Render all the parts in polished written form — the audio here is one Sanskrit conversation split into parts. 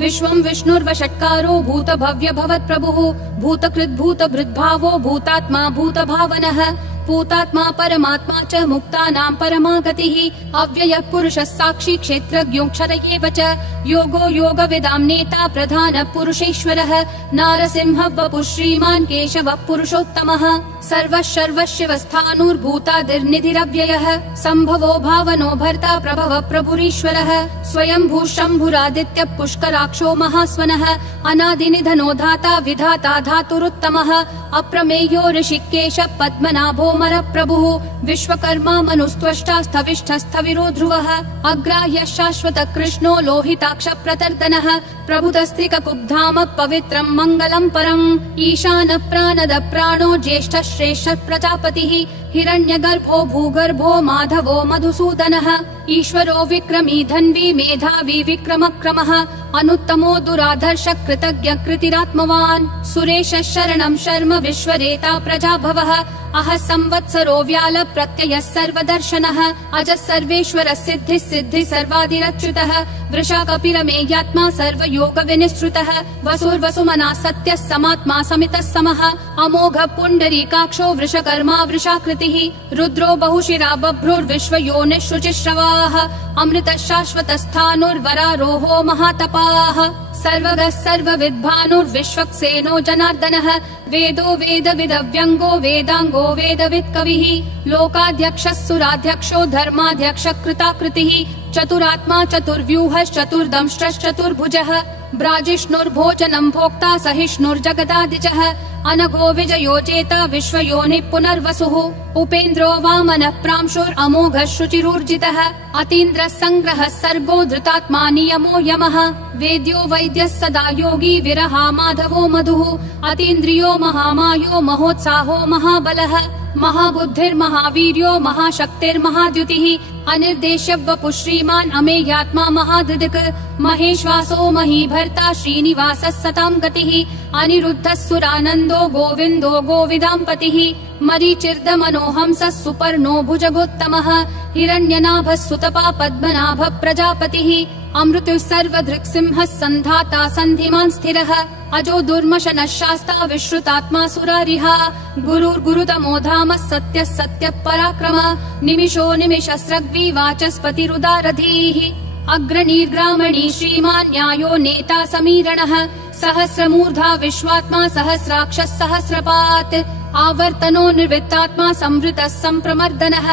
विश्वं विष्णुर्वषट्कारो भूतभव्य भवत्प्रभुः भूतकृद्भूतभृद्भावो भूतात्मा भूतभावनः भूतात्मा परमात्मा च मुक्तानां परमा गतिः अव्ययः पुरुषः साक्षी क्षेत्रज्ञोऽक्षर एव च योगो योगविदां नेता प्रधानः पुरुषेश्वरः नारसिंहः वपुः श्रीमान् केशवः पुरुषोत्तमः सर्वः सर्वशिवस्थाणुर्भूतादिर्निधिरव्ययः सम्भवो भावनो भर्ता प्रभवः प्रभुरीश्वरः स्वयंभू शम्भुरादित्यः पुष्कराक्षो महास्वनः अनादिनिधनो धाता विधाता धातुरुत्तमः अप्रमेयो ऋषिकेश पद्मनाभो प्रभुः विश्वकर्मा मनुस्त्वष्टा स्थविष्ठस्थविरो ध्रुवः अग्राह्य शाश्वत कृष्णो लोहिताक्ष प्रतर्दनः प्रभुतस्त्रिककुब्धाम पवित्रं मङ्गलं परम् ईशान प्राणद प्राणो ज्येष्ठ श्रेष्ठ प्रजापतिः हिरण्यगर्भो भूगर्भो माधवो मधुसूदनः ईश्वरो विक्रमी धन्वी मेधावी विक्रमक्रमः अनुत्तमो दुराधर्ष कृतज्ञ कृतिरात्मवान् सुरेश शरणं शर्म विश्वरेता प्रजाभवः अह संवत्सरो व्याल प्रत्ययः सर्वदर्शनः अज सर्वेश्वर सिद्धिः सिद्धि सर्वादिरच्युतः वृषा कपिलमेयात्मा सर्वयोग विनिश्रुतः वसुर्वसुमना सत्यः समात्मा समितः समः अमोघ पुण्डरीकाक्षो वृषकर्मा वृषाकृतिः रुद्रो बहुशिरा बभ्रुर्विश्वयोनिः शुचिश्रवाः अमृतः शाश्वतस्थाणुर्वरारोहो महातपाः सर्वगः सर्वविद्भानुर्विश्वक्सेनो जनार्दनः वेदो वेदविदव्यङ्गो वेदाङ्गो वेदवित् कविः लोकाध्यक्षः सुराध्यक्षो धर्माध्यक्ष कृताकृतिः चतुरात्मा चतुर्व्यूहश्चतुर्दंष्ट्रश्चतुर्भुजः ब्राजिष्णुर्भोजनं भोक्ता सहिष्णुर्जगदादिजः अनघो विजयो जेता विश्वयोनिः पुनर्वसुः उपेन्द्रो वामनः प्रांशुरमोघः शुचिरूर्जितः अतीन्द्रः सङ्ग्रहः सर्गो धृतात्मा नियमो यमः वेद्यो वैद्यः सदा योगी विरहा माधवो मधुः अतीन्द्रियो महामायो महोत्साहो महाबलः महाबुद्धिर्महावीर्यो महाशक्तिर्महाद्युतिः अनिर्देश्य वपुः श्रीमान् अमेयात्मा महाधृदिक् महेश्वासो महीभर्ता श्रीनिवासः सतां गतिः अनिरुद्धः सुरानन्दो गोविन्दो गोविदाम्पतिः मरीचिर्दमनोहंसः सुपर्णो भुजगोत्तमः हिरण्यनाभः सुतपा पद्मनाभः प्रजापतिः अमृतुः सर्वधृक्सिंहः सन्धाता सन्धिमान् स्थिरः अजो दुर्मशनः शास्ता विश्रुतात्मा सुरारिः गुरुर्गुरुतमो धामः सत्यः सत्यः पराक्रमः निमिषो निमिषस्रग्वी वाचस्पतिरुदारधीः अग्रणीर्ग्रामणी श्रीमान् न्यायो नेता समीरणः सहस्रमूर्धा विश्वात्मा सहस्राक्षः सहस्रपात् आवर्तनो निर्वृत्तात्मा संवृतः सम्प्रमर्दनः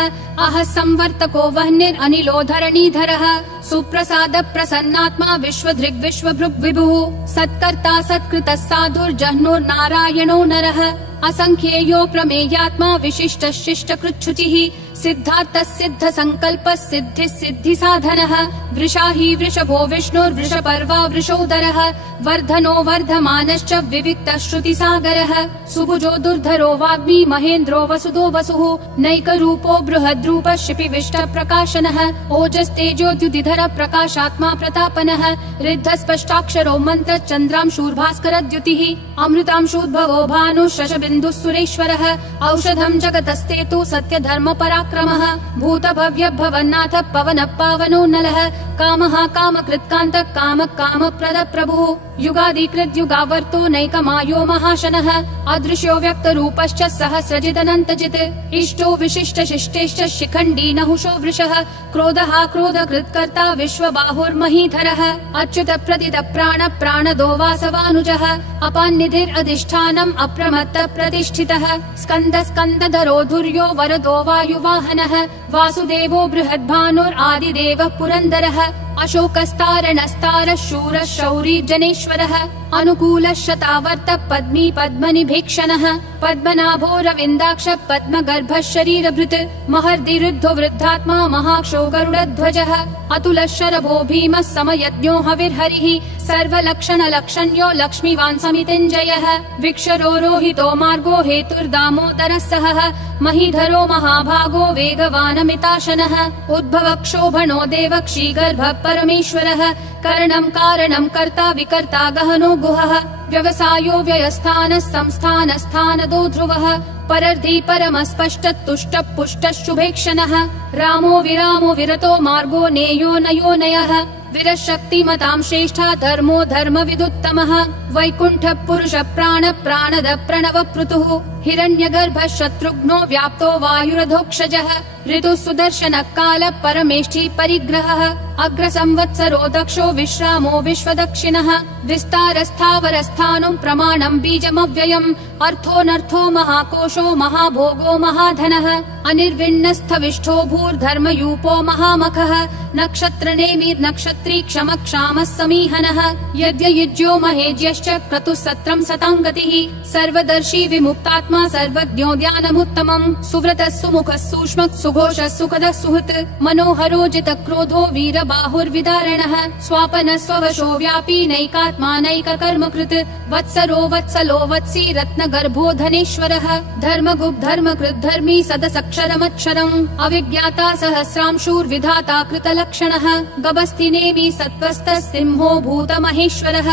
अह संवर्तको वह्निरनिलो धरणीधरः सुप्रसाद प्रसन्नात्मा विश्वधृग् विश्वभृग् विभुः सत्कर्ता सत्कृतः साधुर्जह्नुर्नारायणो नरः असंख्येयो प्रमेयात्मा विशिष्ट शिष्ट कृच्छुचिः सिद्धार्थः सिद्ध संकल्पः सिद्धिः सिद्धि साधनः वृषाही वृषभो विष्णुर्वृषपर्वा वृषोदरः वर्धनो वर्धमानश्च विविक्तः श्रुतिसागरः सुभुजो दुर्धरो वाग्मी महेन्द्रो वसुदो वसुः नैकरूपो बृहद्रूपः शिपिविष्ट प्रकाशनः ओजस्तेजोद्युतिधर प्रकाशात्मा प्रतापनः ऋद्धस्पष्टाक्षरो मन्त्र चन्द्रांशूर्भास्करद्युतिः अमृतांशूद्भवो भानुः शशबिन्दुः सुरेश्वरः औषधं जगतस्तेतु सत्यधर्म पराक्रमः भूतभव्य भवन्नाथ पवनः पावनो नलः कामः कामकृत्कान्तः कामः कामप्रद प्रभुः युगादिकृत् युगावर्तो नैकमायो महाशनः अदृश्यो व्यक्तरूपश्च सहस्रजिदनन्तजित् इष्टो विशिष्ट शिष्टेश्च शिखण्डी नहुषो वृषः क्रोधः क्रोधकृत्कर्ता विश्वबाहुर्महीधरः अच्युत प्रदित प्राण प्राणदो वासवानुजः अपान्निधिरधिष्ठानम् अप्रमत्त प्रतिष्ठितः स्कन्द स्कन्दधरो धुर्यो वरदो वायुवाहनः वासुदेवो बृहद्भानुरादिदेवः पुरन्दरः अशोकस्तारणस्तारः शूरः शौरी जनेश्वरः अनुकूलः शतावर्त पद्मी पद्मनिभीक्षणः पद्मनाभो रविन्दाक्ष पद्मगर्भः शरीरभृत् महर्दिरुद्धो वृद्धात्मा महाक्षो गरुडध्वजः अतुलः शरभो भीमः समयज्ञो हविर्हरिः सर्वलक्षणलक्षण्यो लक्ष्मीवान् समितिञ्जयः विक्षरो रोहितो मार्गो हेतुर्दामोदरः सहः महीधरो महाभागो वेगवानमिताशनः उद्भव क्षोभणो देवक्षीगर्भः परमेश्वरः करणं कारणं कर्ता विकर्ता गहनो गुहः व्यवसायो व्ययस्थानः संस्थानस्थानदो ध्रुवः परर्धि परमस्पष्टतुष्ट पुष्ट शुभेक्षणः रामो विरामो विरतो मार्गो नेयो नयो नयः विरशक्तिमतां श्रेष्ठा धर्मो धर्म विदुत्तमः वैकुण्ठ पुरुष प्राण प्राणद प्रणव पृथुः हिरण्यगर्भ शत्रुघ्नो व्याप्तो वायुरधोक्षजः ऋतु सुदर्शन काल परमेष्ठी परिग्रहः अग्र संवत्सरो दक्षो विश्रामो विश्वदक्षिणः विस्तारस्थावरस्थानं प्रमाणं बीजमव्ययम् अर्थोऽनर्थो महाकोशो महाभोगो महाधनः अनिर्विण्णस्थविष्ठो भूर्धर्मयूपो महामखः नक्षत्रनेमिर्नक्षत्री क्षमक्षामः समीहनः यद्ययुज्यो महेज्यश्च क्रतुः सत्रं सताङ्गतिः सर्वदर्शी विमुक्तात्मा सर्वज्ञो ज्ञानमुत्तमम् सुव्रतः सुमुखः सूक्ष्मः सुघोषः सुखदः सुहृत् मनोहरो जितक्रोधो वीरबाहुर्विदारणः स्वापनः स्ववशो व्यापी नैकात्मा नैककर्मकृत् वत्सरो वत्सलो वत्सी रत्नगर्भो धनेश्वरः धर्मगुप् धर्मकृत् धर्मी सदसक्षरमक्षरम् अविज्ञाता सहस्रांशूर्विधाता कृतलक्षणः गभस्तिनेमि सत्त्वस्तः सिंहो भूतमहेश्वरः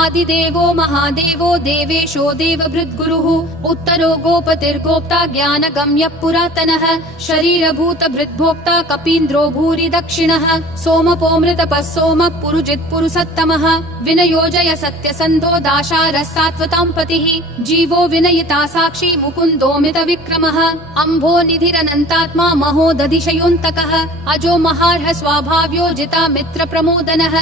आदिदेवो महादेवो देवेशो देवभृद्गुरुः उत्तरो गोपतिर्गोप्ता ज्ञानगम्यः पुरातनः शरीरभूतभृद्भोक्ता कपीन्द्रो भूरि दक्षिणः सोमपोऽमृतपः सोमः पुरुजित् पुरुषोत्तमः विनयोजय सत्यसन्धो दाशारः सात्वतां पतिः जीवो विनयिता साक्षी मुकुन्दोमित विक्रमः अम्भो निधिरनन्तात्मा महोदधिशयोऽन्तकः अजो महार्ह स्वाभाव्यो जिता मित्र प्रमोदनः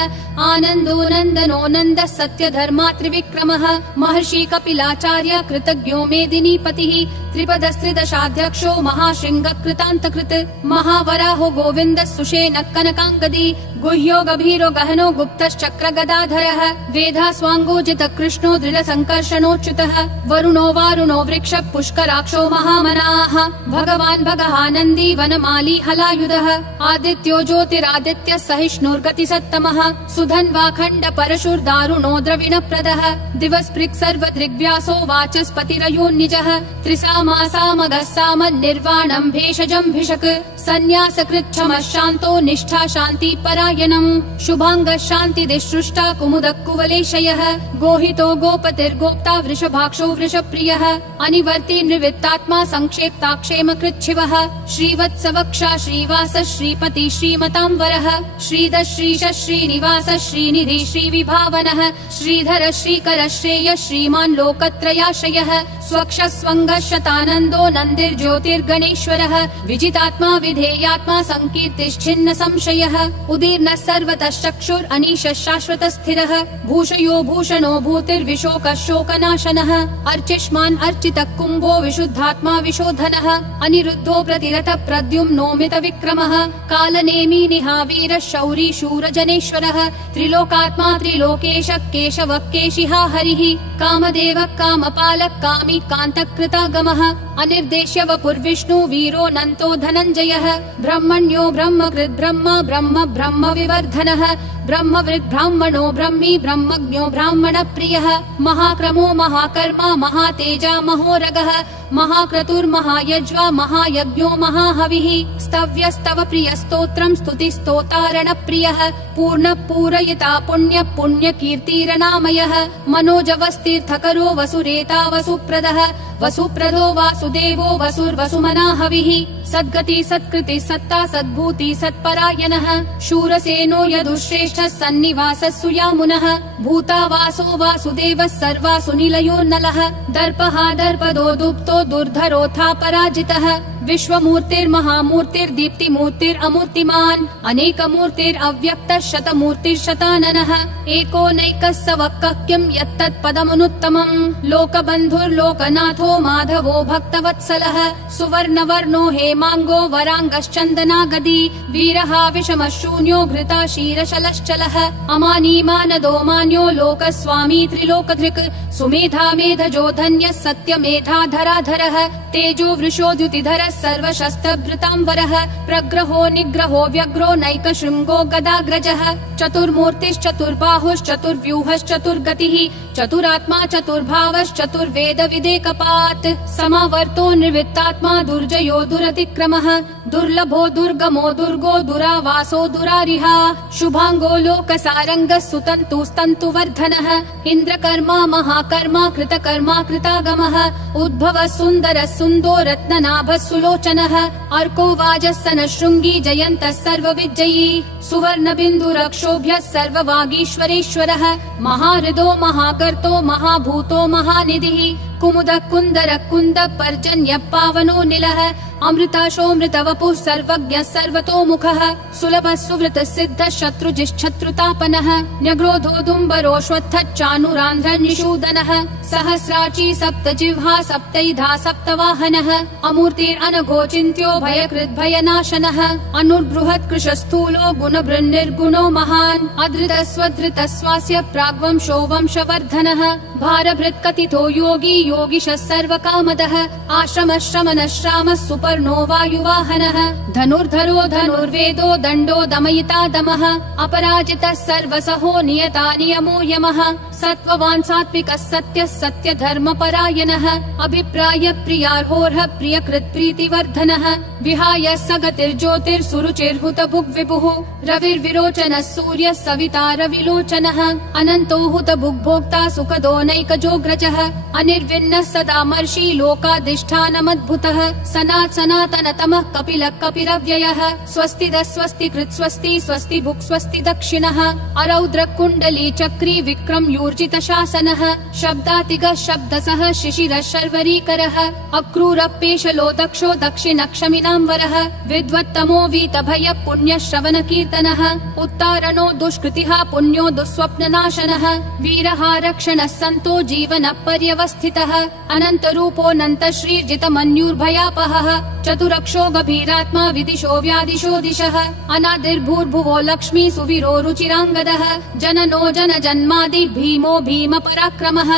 आनन्दो नन्दनो नन्दः सत्यधर्मा त्रिविक्रमः महर्षि कपिलाचार्य कृतज्ञो मेदिनीपतिः त्रिपदस्त्रिदशाध्यक्षो महाशृङ्ग कृतान्तकृत् महावराहो गोविन्दः सुषेण कनकाङ्गदी गुह्यो गभीरो गहनो गुप्तश्चक्र गदाधरः वेधास्वाङ्गोजित कृष्णो दृढ संकर्षणोच्युतः वरुणो वारुणो वृक्ष पुष्कराक्षो महामनाः भगवान् भगहानन्दी वनमाली हलायुधः आदित्यो ज्योतिरादित्य सहिष्णुर्गति सत्तमः सुधन्वाखण्ड परशुर्दारुणो द्रविणप्रदः दिवस्पृक् सर्वदृग्व्यासो वाचस्पतिरयोन्निजः त्रिसामासामगः सामन्निर्वाणं भेषजं भिषक् सन्न्यासकृच्छमः शान्तो निष्ठा शान्ति परायणम् शुभाङ्गः शान्तिदिसृष्टा कुमुदः कुवलेशयः गोहितो गोपतिर्गोप्ता वृषभाक्षो वृषप्रियः अनिवर्ति निवृत्तात्मा संक्षेप्ता क्षेमकृच्छिवः श्रीवत्सवक्षा श्रीवास श्रीपति श्रीमतांवरः श्रीधर श्रीश श्रीनिवास श्रीनिधि श्रीविभावनः श्रीधर श्रीकर श्रेय श्रीमान् लोकत्रयाश्रयः स्वक्ष स्वङ्गः शतानन्दो नन्दिर्ज्योतिर्गणेश्वरः विजितात्मा विधेयात्मा संकीर्तिश्छिन्न संशयः उदीर्णः सर्वतः चक्षुर् अनीशः शाश्वतः स्थिरः भूषयो भूषणो भूतिर्विशोकः शोकनाशनः अर्चिष्मान् अर्चितः कुम्भो विशुद्धात्मा विशोधनः अनिरुद्धो प्रतिरथ प्रद्युम्नोमित विक्रमः कालनेमी निहावीरः शौरी शूरजनेश्वरः त्रिलोकात्मा त्रिलोकेश केशवः केशिहा हरिः कामदेवः कामपालः कामी कान्तकृतागमः अनिर्देश्य वपुर्विष्णु वीरो नन्तो धनञ्जयः ब्रह्मण्यो ब्रह्मकृत् ब्रह्म ब्रह्म ब्रह्म विवर्धनः ब्रह्मवृद् ब्राह्मणो ब्रह्मी ब्रह्मज्ञो ब्राह्मण प्रियः महाक्रमो महाकर्मा महातेजा महोरगः महाक्रतुर्महायज्वा महायज्ञो महाहविः स्तव्यस्तव प्रियस्तोत्रम् स्तुतिस्तोतारण प्रियः पूर्ण पूरयिता पुण्य पुण्य कीर्तिरनामयः मनोजवस्तीर्थकरो वसुरेता वसुप्रदः वसुप्रदो वासुदेवो वसुर्वसुमना हविः सद्गति सत्कृति सत्ता सद्भूति सत्परायणः शूरसेनो यदुश्रेष्ठः सन्निवासः सुयामुनः भूतावासो वासुदेवः सर्वासु निलयो नलः दर्पः दर्पदो दुप्तो दुर्धरोऽथा पराजितः विश्वमूर्तिर्महामूर्तिर्दीप्तिमूर्तिरमूर्तिमान् अनेकमूर्तिरव्यक्तः शतमूर्तिर्शताननः एको नैकः स वक्कः किं यत्तत्पदमनुत्तमम् लोकबन्धुर्लोकनाथो माधवो भक्तवत्सलः सुवर्णवर्णो हेमाङ्गो वराङ्गश्चन्दनागदी वीरः विषमः शून्यो घृता क्षीरशलश्चलः अमानीमानदो मान्यो लोकस्वामी त्रिलोकधृक् सुमेधा मेधजो धन्यः सत्यमेधाधराधरः तेजो वृषोद्युतिधरः सर्वशस्त्रभृतांवरः प्रग्रहो निग्रहो व्यग्रो नैकशृङ्गो गदाग्रजः चतुर्मूर्तिश्चतुर्बाहुश्चतुर्व्यूहश्चतुर्गतिः चतुरात्मा चतुर्भावश्चतुर्वेद विदेकपात् समावर्तो निर्वृत्तात्मा दुर्जयो दुरतिक्रमः विक्रमः दुर्लभो दुर्गमो दुर्गो दुरावासो दुरारिहा शुभांगो लोकसारंगः सुतन्तुस्तन्तुवर्धनः इन्द्रकर्मा महाकर्मा कृतकर्मा कृतागमः उद्भवः सुन्दरः सुन्दो रत्ननाभः सुलोचनः अर्को वाजस्सनः शृङ्गी जयन्तः सर्वविजयी सुवर्णबिन्दुरक्षोभ्यः सर्ववागीश्वरेश्वरः महाहृदो महाकर्तो महाभूतो महानिधिः कुमुदः कुन्दरः कुन्दः पर्जन्यः पावनो निलः अमृताशोऽमृतवपुः सर्वज्ञः सर्वतोमुखः सुलभः सुवृतः सिद्धः शत्रुजिश्शत्रुतापनः न्यग्रोधोदुम्बरोऽश्वत्थः चाणूरान्ध्रः निषूदनः सहस्राची सप्तजिह्वा सप्तैधा सप्तवाहनः अमूर्तिरनघोचिन्त्यो भयकृद्भयनाशनः अनुर्बृहत् कृशस्थूलो गुणभृन्निर्गुणो महान् अधृतः स्वधृतः स्वास्य प्राग्वंशो वंशवर्धनः भारभृत्कथितो योगी योगिशः सर्वकामदः आश्रमः श्रमणः श्रामः सुपर्णो वायुवाहनः धनुर्धरो धनुर्वेदो दण्डो दमयिता दमः अपराजितः सर्वसहो नियता नियमो यमः सत्त्ववान् सात्विकः सत्यः सत्यधर्मपरायणः अभिप्राय प्रियार्होर्ह प्रियकृत् प्रीतिवर्धनः विहाय सगतिर्ज्योतिर्सुरुचिर्हुतभुग्विभुः रविर्विरोचनः सूर्यः सविता रविलोचनः अनन्तो हुतभुग्भोक्ता सुखदो नैकजोग्रजः अनिर्विण्णः सदामर्षि लोकाधिष्ठानमद्भुतः सनातनतमः कपिलः कपिरव्ययः स्वस्तिदः स्वस्तिकृत् स्वस्ति स्वस्ति भुक् स्वस्ति दक्षिणः अरौद्र कुण्डली चक्री विक्रम यूर्जित शासनः शब्दातिगः शब्दसः शिशिरः शर्वरीकरः अक्रूरपेशलो दक्षो दक्षिणक्षमिनाम्बरः विद्वत्तमो वीतभय पुण्यः श्रवण कीर्तनः उत्तारणो दुष्कृतिः पुण्यो दुःस्वप्ननाशनः वीरः रक्षणः सन्तो जीवन पर्यवस्थितः अनन्तरूपोऽनन्त श्रीर्जितमन्युर्भयापहः चतुरक्षो गभीरात्मा विदिशो व्यादिशो दिशः अनादिर्भूर्भुवो लक्ष्मी सुवीरो रुचिराङ्गदः जननो जनजन्मादि भीमो भीम पराक्रमः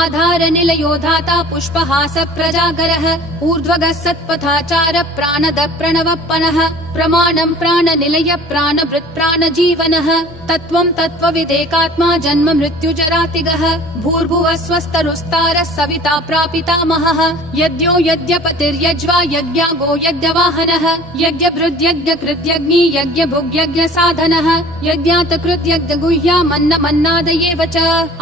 आधार निलयो धाता पुष्पहास प्रजागरः ऊर्ध्वगः सत्पथाचार प्राणद प्रणवप्पनः प्रमाणं प्राणनिलय प्राणभृत् प्राणजीवनः तत्त्वं तत्त्वविदेकात्मा जन्म मृत्युजरातिगः भूर्भुवः स्वस्तरुस्तारः सविता प्रापितामहः यज्ञो यज्ञपतिर्यज्वा यज्ञागो यज्ञवाहनः यज्ञभृद्यज्ञकृत्यग्नि यज्ञभुग्यज्ञसाधनः यज्ञातकृत्यज्ञगुह्यामन्नमन्नादयेव च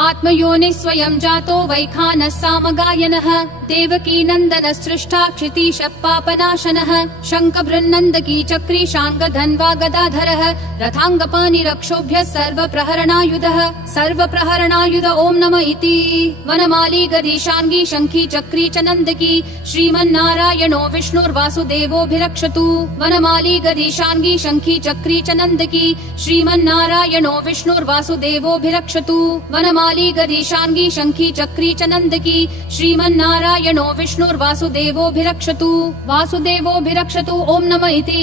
आत्मयोनिः स्वयं जातो वैखानः सामगायनः देवकी नन्दनः सृष्टा क्षितीशः पापनाशनः शङ्खबृन्नन्दकी चक्री शाङ्गधन्वा गदाधरः रथाङ्गपाणिरक्षोभ्यः सर्वप्रहरणायुधः सर्वप्रहरणायुध ॐ नमः इति वनमाली गदीशाङ्गी शङ्खी चक्री च नन्दकी श्रीमन्नारायणो विष्णुर्वासुदेवोऽभिरक्षतु वनमाली गदीशाङ्गी शङ्खी चक्री च नन्दकी श्रीमन्नारायणो विष्णुर्वासुदेवोऽभिरक्षतु वनमाली गदीशाङ्गी शङ्खी चक्री च नन्दकी श्रीमन्नारायणो विष्णुर्वासुदेवोऽभिरक्षतु वासुदेवोऽभिरक्षतु ॐ नमः इति।